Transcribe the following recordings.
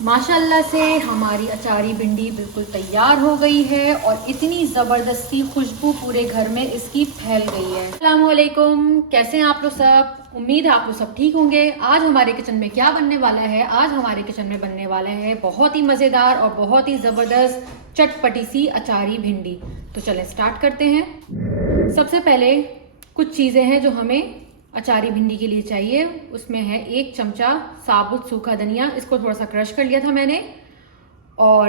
माशाल्लाह से हमारी अचारी भिंडी बिल्कुल तैयार हो गई है और इतनी ज़बरदस्ती खुशबू पूरे घर में इसकी फैल गई है। अस्सलाम वालेकुम, कैसे हैं आप लोग सब? उम्मीद है आप लोग सब ठीक होंगे। आज हमारे किचन में क्या बनने वाला है? आज हमारे किचन में बनने वाला है बहुत ही मज़ेदार और बहुत ही ज़बरदस्त चटपटी सी अचारी भिंडी। तो चलें स्टार्ट करते हैं। सबसे पहले कुछ चीज़ें हैं जो हमें अचारी भिंडी के लिए चाहिए। उसमें है 1 चमचा साबुत सूखा धनिया, इसको थोड़ा सा क्रश कर लिया था मैंने, और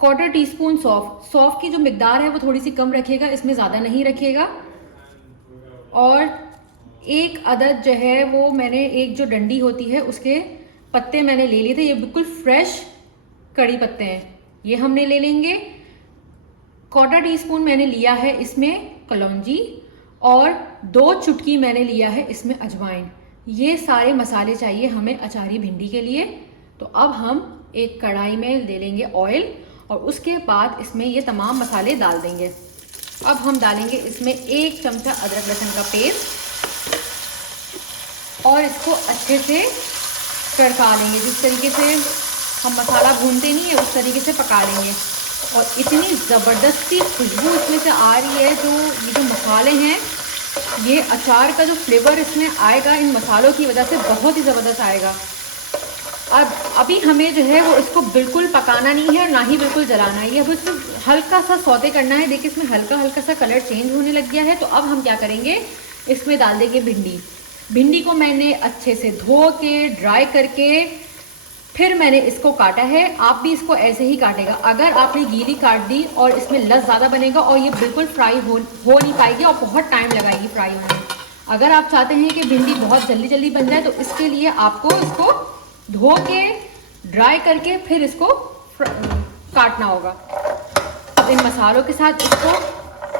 1/4 टीस्पून सौंफ। सौंफ की जो मिकदार है वो थोड़ी सी कम रखिएगा, इसमें ज़्यादा नहीं रखिएगा। और 1 अदद जो है वो मैंने एक जो डंडी होती है उसके पत्ते मैंने ले लिए थे। ये बिल्कुल फ्रेश कड़ी पत्ते हैं, ये हमने ले लेंगे। 1/4 टीस्पून मैंने लिया है इसमें कलौंजी और 2 चुटकी मैंने लिया है इसमें अजवाइन। ये सारे मसाले चाहिए हमें अचारी भिंडी के लिए। तो अब हम एक कढ़ाई में ले लेंगे ऑयल और उसके बाद इसमें ये तमाम मसाले डाल देंगे। अब हम डालेंगे इसमें 1 चमचा अदरक लहसुन का पेस्ट और इसको अच्छे से तड़का लेंगे। जिस तरीके से हम मसाला भूनते नहीं है उस तरीके से पका लेंगे। और इतनी ज़बरदस्ती खुशबू इसमें से आ रही है, ये जो मसाले हैं, ये अचार का जो फ्लेवर इसमें आएगा इन मसालों की वजह से बहुत ही ज़बरदस्त आएगा। अब अभी हमें जो है वो इसको बिल्कुल पकाना नहीं है और ना ही बिल्कुल जलाना है। अब इसको हल्का सा सौते करना है। देखिए इसमें हल्का हल्का सा कलर चेंज होने लग गया है। तो अब हम क्या करेंगे, इसमें डाल देंगे भिंडी। भिंडी को मैंने अच्छे से धो के ड्राई करके फिर मैंने इसको काटा है। आप भी इसको ऐसे ही काटेगा। अगर आपने गीली काट दी और इसमें लस ज़्यादा बनेगा और ये बिल्कुल फ्राई हो नहीं पाएगी और बहुत टाइम लगाएगी फ्राई होने में। अगर आप चाहते हैं कि भिंडी बहुत जल्दी जल्दी बन जाए तो इसके लिए आपको इसको धो के ड्राई करके फिर इसको काटना होगा। अब इन मसालों के साथ इसको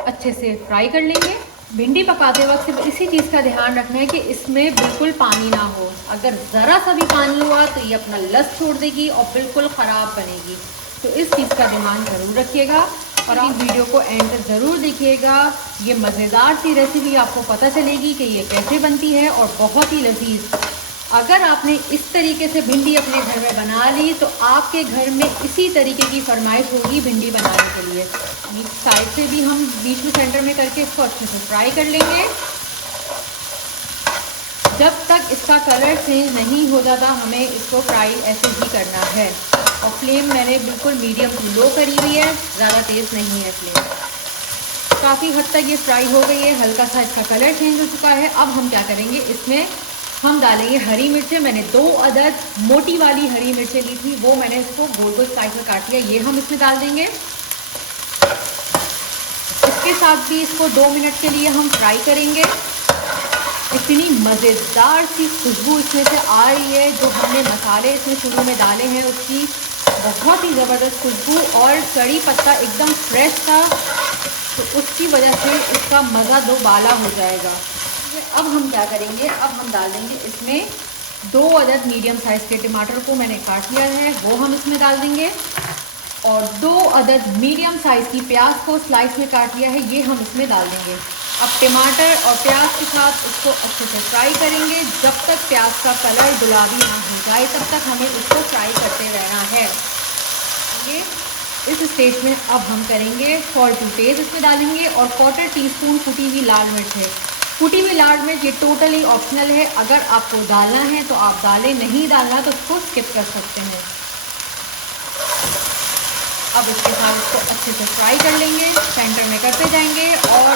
अच्छे से फ्राई कर लेंगे। भिंडी पकाते वक्त सिर्फ इसी चीज़ का ध्यान रखना है कि इसमें बिल्कुल पानी ना हो। अगर ज़रा सा भी पानी हुआ तो ये अपना लस छोड़ देगी और बिल्कुल ख़राब बनेगी। तो इस चीज़ का ध्यान ज़रूर रखिएगा और आप वीडियो को एंड तक ज़रूर देखिएगा। ये मज़ेदार सी रेसिपी आपको पता चलेगी कि ये कैसे बनती है और बहुत ही लजीज। अगर आपने इस तरीके से भिंडी अपने घर में बना ली तो आपके घर में इसी तरीके की फरमाइश होगी भिंडी बनाने के लिए। साइड से भी हम बीच में सेंटर में करके इसको अच्छे से फ्राई कर लेंगे जब तक इसका कलर चेंज नहीं हो जाता। हमें इसको फ्राई ऐसे ही करना है और फ्लेम मैंने बिल्कुल मीडियम टू लो करी हुई है, ज़्यादा तेज़ नहीं है फ्लेम। काफ़ी हद तक ये फ्राई हो गई है, हल्का सा इसका कलर चेंज हो चुका है। अब हम क्या करेंगे, इसमें हम डालेंगे हरी मिर्चें। मैंने 2 अदद मोटी वाली हरी मिर्चें ली थी, वो मैंने इसको गोल गोल स्लाइस में काट लिया। ये हम इसमें डाल देंगे। इसके साथ भी इसको 2 मिनट के लिए हम फ्राई करेंगे। इतनी मज़ेदार सी खुशबू इसमें से आ रही है। जो हमने मसाले इसमें शुरू में डाले हैं उसकी बहुत ही ज़बरदस्त खुशबू, और कड़ी पत्ता एकदम फ्रेश था तो उसकी वजह से इसका मज़ा दोबाला हो जाएगा। अब हम क्या करेंगे, अब हम डाल देंगे इसमें 2 अदद मीडियम साइज़ के टमाटर को मैंने काट लिया है, वो हम इसमें डाल देंगे। और 2 अदद मीडियम साइज़ की प्याज को स्लाइस में काट लिया है, ये हम इसमें डाल देंगे। अब टमाटर और प्याज के साथ इसको अच्छे से फ्राई करेंगे जब तक प्याज का कलर गुलाबी ना हो जाए, तब तक हमें इसको फ्राई करते रहना है। ये इस स्टेज में अब हम करेंगे सॉल्ट टू टेस्ट इसमें डालेंगे और 1/4 टीस्पून कुटी हुई लाल मिर्च है। कुटी हुई लाल मिर्च ये टोटली ऑप्शनल है, अगर आपको डालना है तो आप डालें, नहीं डालना तो उसको स्किप कर सकते हैं। अब इसके साथ इसको अच्छे से फ्राई कर लेंगे, सेंटर में करते जाएंगे और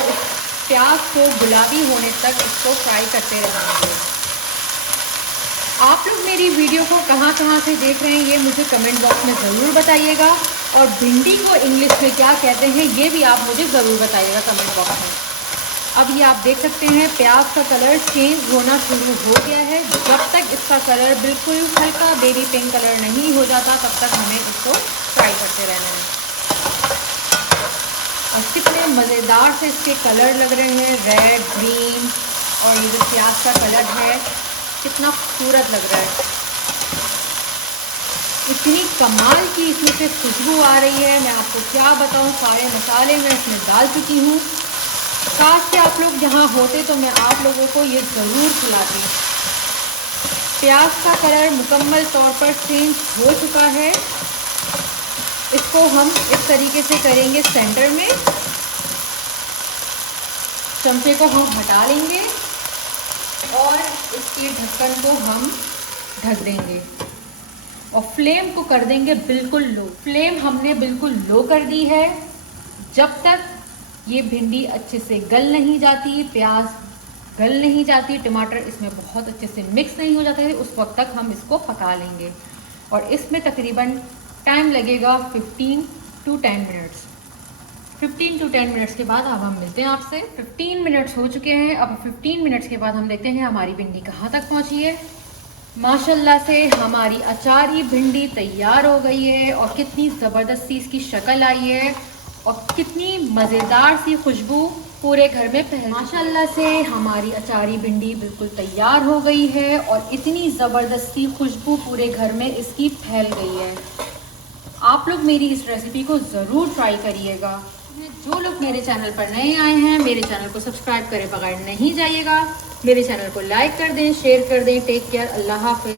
प्याज को गुलाबी होने तक इसको फ्राई करते रहेंगे। आप लोग मेरी वीडियो को कहाँ कहाँ से देख रहे हैं ये मुझे कमेंट बॉक्स में ज़रूर बताइएगा, और भिंडी को इंग्लिश में क्या कहते हैं ये भी आप मुझे ज़रूर बताइएगा कमेंट बॉक्स में। अब ये आप देख सकते हैं प्याज का कलर चेंज होना शुरू हो गया है। जब तक इसका कलर बिल्कुल हल्का बेबी पिंक कलर नहीं हो जाता तब तक हमें इसको फ्राई करते रहना है। और कितने मज़ेदार से इसके कलर लग रहे हैं, रेड, ग्रीन, और ये जो प्याज का कलर है कितना खूबसूरत लग रहा है। इतनी कमाल की इसमें से खुशबू आ रही है, मैं आपको क्या बताऊं। सारे मसाले मैं इसमें डाल चुकी हूँ। काश के आप लोग यहाँ होते तो मैं आप लोगों को ये ज़रूर खिलाती। प्याज का कलर मुकम्मल तौर पर चेंज हो चुका है। इसको हम इस तरीके से करेंगे सेंटर में, चमचे को हम हटा लेंगे और इसके ढक्कन को हम ढक देंगे और फ्लेम को कर देंगे बिल्कुल लो। फ्लेम हमने बिल्कुल लो कर दी है। जब तक ये भिंडी अच्छे से गल नहीं जाती, प्याज गल नहीं जाती, टमाटर इसमें बहुत अच्छे से मिक्स नहीं हो जाते, उस वक्त तक हम इसको पका लेंगे और इसमें तकरीबन टाइम लगेगा 15 to 10 मिनट्स। 15 to 10 मिनट्स के बाद अब हम मिलते हैं आपसे। 15 मिनट्स हो चुके हैं। अब 15 मिनट्स के बाद हम देखते हैं हमारी भिंडी कहाँ तक पहुँची है। माशाल्लाह से हमारी अचारी भिंडी तैयार हो गई है और कितनी ज़बरदस्त सी इसकी शक्ल आई है और कितनी मज़ेदार सी खुशबू पूरे घर में फैल। माशाल्लाह से हमारी अचारी भिंडी बिल्कुल तैयार हो गई है और इतनी ज़बरदस्त सी खुशबू पूरे घर में इसकी फैल गई है। आप लोग मेरी इस रेसिपी को ज़रूर ट्राई करिएगा। जो लोग मेरे चैनल पर नए आए हैं, मेरे चैनल को सब्सक्राइब करे बगैर नहीं जाइएगा। मेरे चैनल को लाइक कर दें, शेयर कर दें। टेक केयर, अल्लाह हाफ़िज़।